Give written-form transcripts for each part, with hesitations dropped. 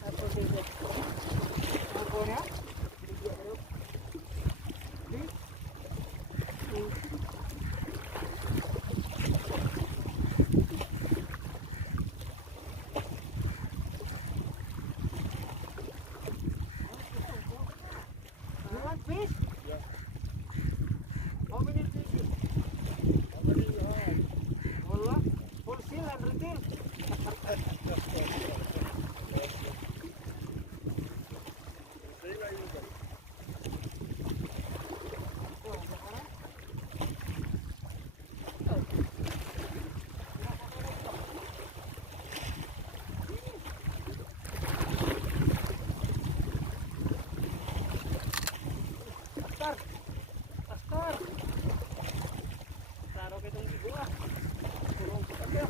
Tapos ito. Ako niya? Fish? Yeah. How many fish? How many you have? Wala. Wholesale and retail. Say where you go. Pastor. Pastor. Taro kitong igo ah. Tulong ko tayo.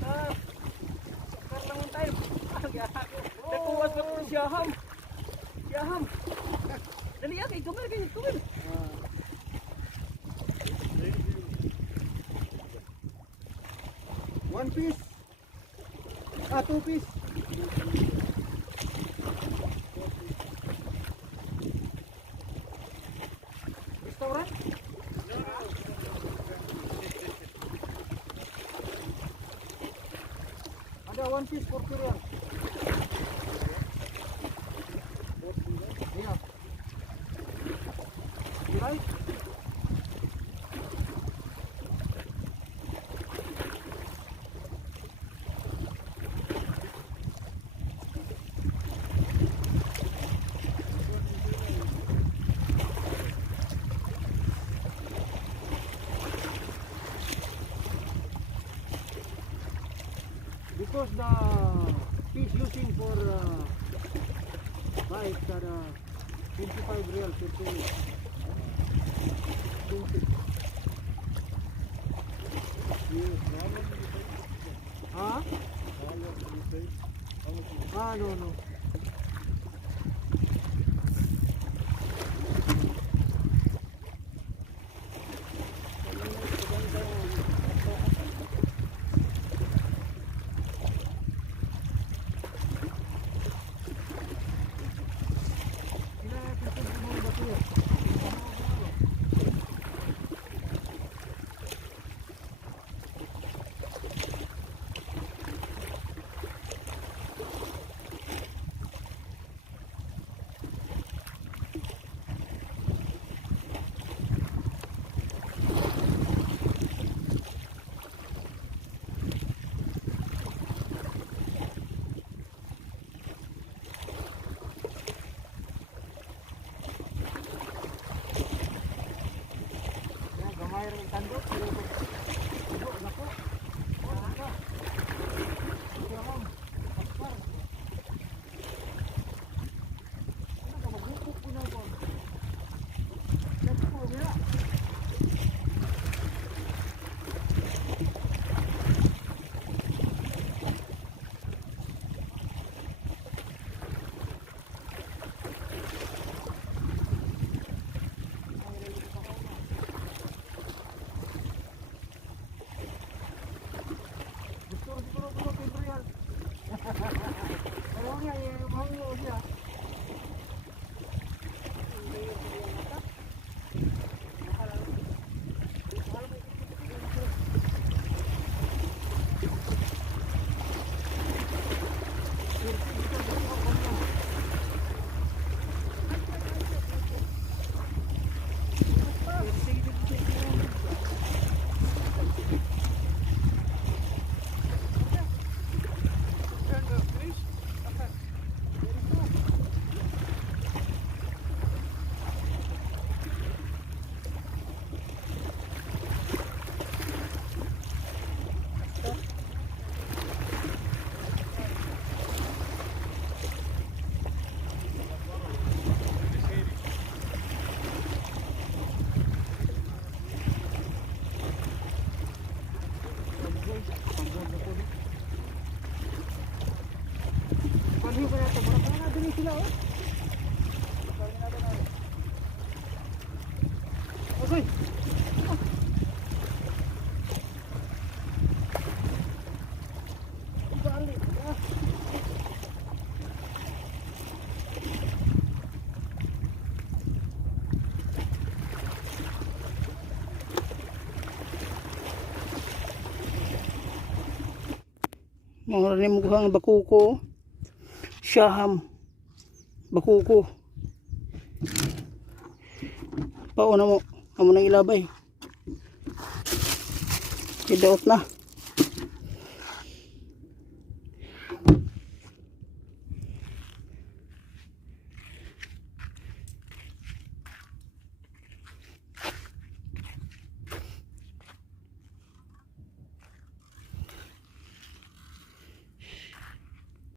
Pastor. Pastor lang tayo. Nakuwas na po siyaham. Siyaham. Dali ya, kay kumil, kay kumil. One piece. Ah, two piece. Restaurant? Ada one piece for Korean. Yeah. You right? Because the fish using for bites are 25 real per kilo. 20. Yes, how much do you pay? Huh? How much do you pay? How much do you Ah, no, no. Gamay rin tandok. Ibo, nako. Wala ka. Ito lang. Pastor. Ano ka, magbukok ko na ko. Ito po, niya. Siguro, Pedro. Ayaw niya, mahal niya siya. Panhin ko na ito. Marami na din sila, oh. Okay. Balik. Mga rin mo ang bakuko. Siyaham. Bakuko. Pauna mo. Amo nang ilabay. Idaot na.